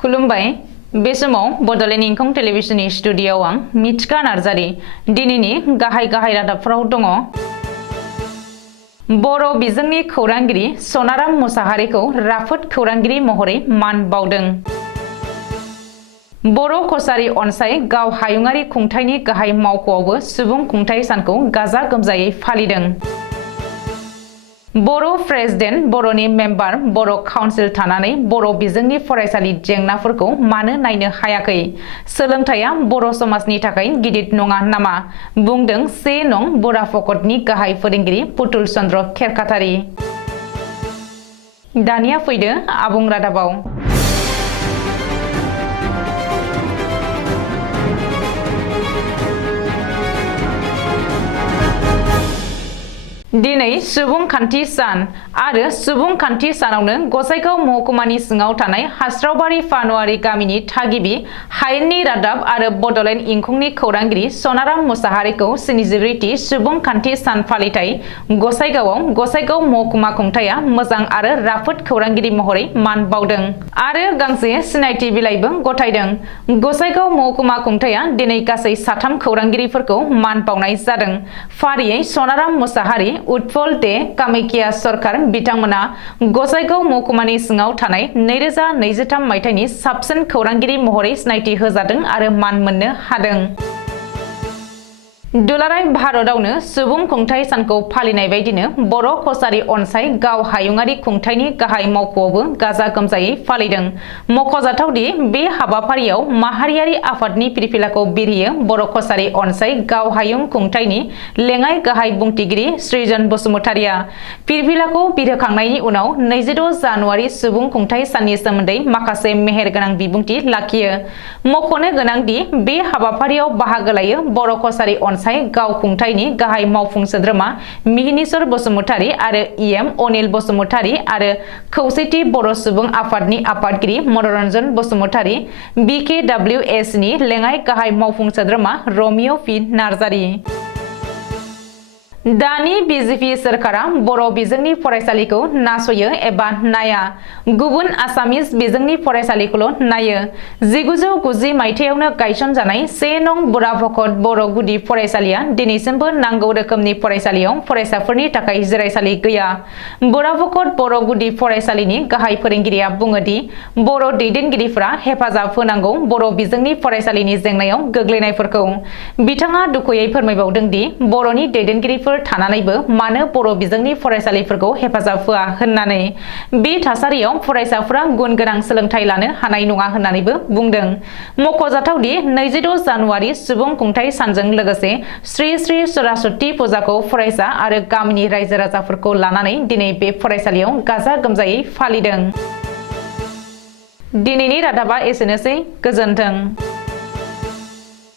खुलुमबाय बे समाव बडलेण्ड इंखं टेलिभिजननि स्टुडियोआव आं मिथिका नार्जारी दिनैनि गाहाय रादाबफोराव दङ। बर' बिजोंनि खौरांगिरि सनाराम मुसाहारिखौ राफोद खौरांगिरि महरै मान बावदों। बर' कछारी अनसाय गाव हायुङारि खुंथायनि गाहाय मावख'आवबो सुबुं खुंथाय सानखौ गाजा गोमजायै फालिदों। बर' प्रेसिडेन्ट बर'नि मेम्बार बर' काउन्सिल थानानै बर' बिजोंनि फरायसालि जेंनाफोरखौ मानो नायनो हायाखै? सोलोंथाइया बर' समाजनि थाखाय गिदिर नङा नामा? बुंदों 1 नं बुराफकटनि गाहाय फोरोंगिरि पुतुल चन्द्र खेरखातारि। दानिया फैदो आबुं रादाबाव। दिनै सुबुंखान्थि सान आरो सुबुंखान्थि सानावनो गसाइगाव महकुमानि सिङाव थानाय हास्रावबारि फानुवारि गामिनि थागिबि हायेननि रादाब आरो बडलेण्ड इंखंनि खौरांगिरि सनाराम मुसाहारिखौ 74थि सुबुंखान्थि सान फालिथाय गसाइगावआव गसाइगाव महकुमा खुंथाया मोजां आरो राफोद खौरांगिरि महरै मान बावदों आरो गांसे सिनायथि बिलाइबो गथायदों। गसाइगाव महकुमा खुंथाया दिनै गासै 3 खौरांगिरिफोरखौ मान बावनाय जादों। फारियै सनाराम मुसाहारि, उत्पल दे, कामाख्या सरकार बिथांमोना गसाइगाव महकुमानि सिङाव थानाय 2023 मायथाइनि साबसिन खौरांगिरि महरै सिनायथि होजादों आरो मान मोननो हादों। दुलाराय भारतआवनो सुबुं खुंथाय सानखौ फालिनाय बायदिनो बर' कछारी अनसाय गाव हायुङारि खुंथायनि गाहाय मावख'आवबो गाजा गोमजायै फालिदों। मख'जाथावदि बे हाबाफारियाव माहारियारि आफादनि फिरफिलाखौ बिरहोयो बर' कछारी अनसाय गाव हायुं खुंथायनि लेङाइ गाहाय बुंथिगिरि सृजन बसुमतारिया। फिरफिलाखौ बिरहोखांनायनि उनाव 26 जानुवारि सुबुं खुंथाय साननि सोमोन्दै माखासे मेहेरगोनां बिबुंथि लाखियो। मख'नो गोनांदि बे हाबाफारियाव बाहागो लायो बर' कछारी गाव खुंथायनि गाहाय मावफुं सोद्रोमा मिहिनीश्वर बसुमतारी आरो इएम अनिल बसुमतारी आरो खौसेथि बर' सुबुं आफादनि आफादगिरि मनरन्जन बसुमतारी, BKWSनि लेङाइ गाहाय मावफुं सोद्रोमा रमिय' पि नार्जारी। दानि बिजेपि सोरखारा बर' बिजोंनि फरायसालिखौ नासयो एबा नाया, गुबुन आसामिस बिजोंनि फरायसालिखौल' नायो। 1990 मायथाइयावनो गायसनजानाय 1 नं बुराफकट बर' गुदि फरायसालिया दिनैसिमबो नांगौ रोखोमनि फरायसालियाव फरायसाफोरनि थाखाय जिरायसालि गैया। बुराफकट बर' गुदि फरायसालिनि गाहाय फोरोंगिरिया बुङोदि बर' दैदेनगिरिफोरा हेफाजाब होनांगौ बर' बिजोंनि फरायसालिनि जेंनायाव गोग्लैनायफोरखौ। बिथाङा दुखुयै फोरमायबावदोंदि बर'नि दैदेनगिरिफोर थानानैबो मानो बर' बिजोंनि फरायसालिफोरखौ हेफाजाब होआ होननानै। बे थासारियाव फरायसाफोरा गुन गोनां सोलोंथाइ लानो हानाय नङा होननानैबो बुंदों। मख'जाथावदि 26 जानुवारि सुबुं खुंथाय सानजों लोगोसे श्री श्री सरास्वती फुजाखौ फरायसा आरो गामिनि रायजो राजाफोरखौ लानानै दिनै बे फरायसालियाव गाजा गोमजायै फालिदों। दिनैनि रादाबा एसेनोसै। गोजोन्थों।